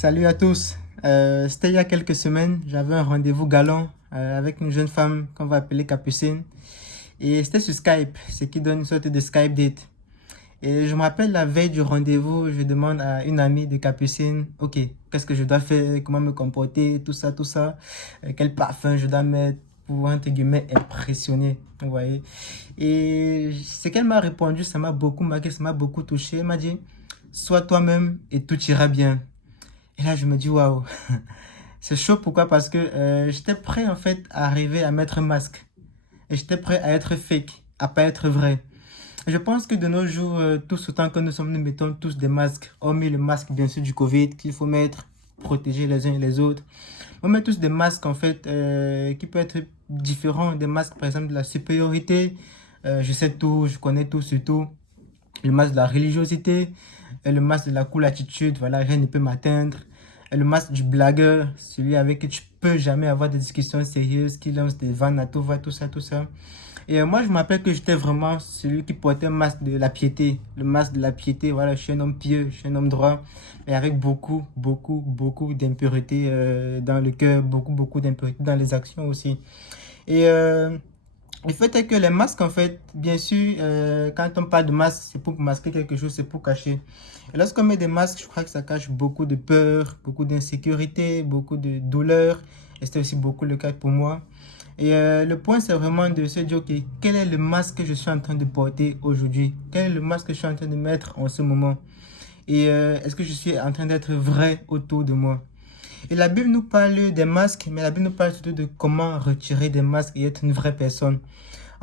Salut à tous. C'était il y a quelques semaines, j'avais un rendez-vous galant avec une jeune femme qu'on va appeler Capucine. Et c'était sur Skype, ce qui donne une sorte de Skype date. Et je me rappelle la veille du rendez-vous, je demande à une amie de Capucine, ok, qu'est-ce que je dois faire, comment me comporter, tout ça, quel parfum je dois mettre pour, entre guillemets, impressionner, vous voyez. Et ce qu'elle m'a répondu, ça m'a beaucoup marqué, ça m'a beaucoup touché. Elle m'a dit, sois toi-même et tout ira bien. Et là, je me dis, waouh, c'est chaud. Pourquoi? Parce que j'étais prêt en fait à arriver à mettre un masque. Et j'étais prêt à être fake, à pas être vrai. Et je pense que de nos jours, tous autant que nous sommes, nous mettons tous des masques. Hormis le masque, bien sûr, du Covid qu'il faut mettre, protéger les uns et les autres. On met tous des masques en fait qui peuvent être différents. Des masques, par exemple, de la supériorité. Je sais tout, je connais tout sur tout. Le masque de la religiosité, le masque de la cool attitude, voilà, rien ne peut m'atteindre. Le masque du blagueur, celui avec qui tu peux jamais avoir des discussions sérieuses, qui lance des vannes à tout va, tout ça, tout ça. Et moi, je me rappelle que j'étais vraiment celui qui portait un masque de la piété. Le masque de la piété, voilà, je suis un homme pieux, je suis un homme droit, mais avec beaucoup d'impureté dans le cœur, beaucoup d'impureté dans les actions aussi. Et le fait est que les masques, en fait, bien sûr, quand on parle de masque, c'est pour masquer quelque chose, c'est pour cacher. Et lorsqu'on met des masques, je crois que ça cache beaucoup de peur, beaucoup d'insécurité, beaucoup de douleur. Et c'était aussi beaucoup le cas pour moi. Et le point, c'est vraiment de se dire, ok, quel est le masque que je suis en train de porter aujourd'hui? Quel est le masque que je suis en train de mettre en ce moment? Et est-ce que je suis en train d'être vrai autour de moi? Et la Bible nous parle des masques, mais la Bible nous parle surtout de comment retirer des masques et être une vraie personne.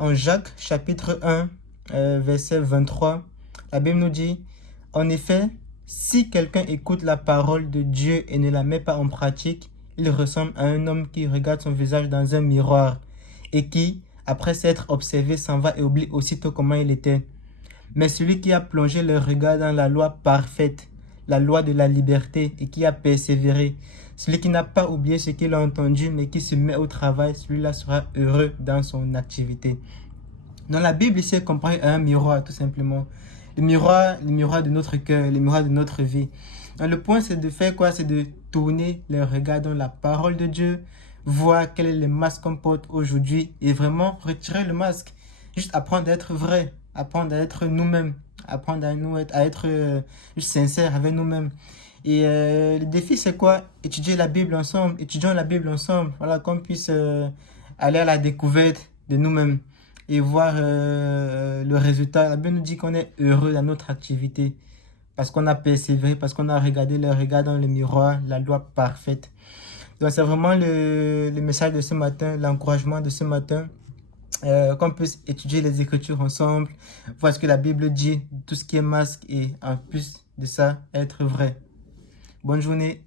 En Jacques chapitre 1, verset 23, la Bible nous dit, en effet, si quelqu'un écoute la parole de Dieu et ne la met pas en pratique, il ressemble à un homme qui regarde son visage dans un miroir et qui, après s'être observé, s'en va et oublie aussitôt comment il était. Mais celui qui a plongé le regard dans la loi parfaite, la loi de la liberté, et qui a persévéré, celui qui n'a pas oublié ce qu'il a entendu, mais qui se met au travail, celui-là sera heureux dans son activité. Dans la Bible, ici, est comparé à un miroir, tout simplement. Le miroir de notre cœur, le miroir de notre vie. Donc, le point, c'est de faire quoi? C'est de tourner le regard dans la parole de Dieu, voir quel est le masque qu'on porte aujourd'hui et vraiment retirer le masque. Juste apprendre à être vrai, apprendre à être nous-mêmes, apprendre à être juste sincère avec nous-mêmes. Et le défi, c'est quoi? Étudier la Bible ensemble, étudions la Bible ensemble, voilà, qu'on puisse aller à la découverte de nous-mêmes et voir le résultat. La Bible nous dit qu'on est heureux dans notre activité parce qu'on a persévéré, parce qu'on a regardé le regard dans le miroir, la loi parfaite. Donc c'est vraiment le message de ce matin, l'encouragement de ce matin, qu'on puisse étudier les Écritures ensemble, voir ce que la Bible dit, tout ce qui est masque et en plus de ça, être vrai. Bonne journée.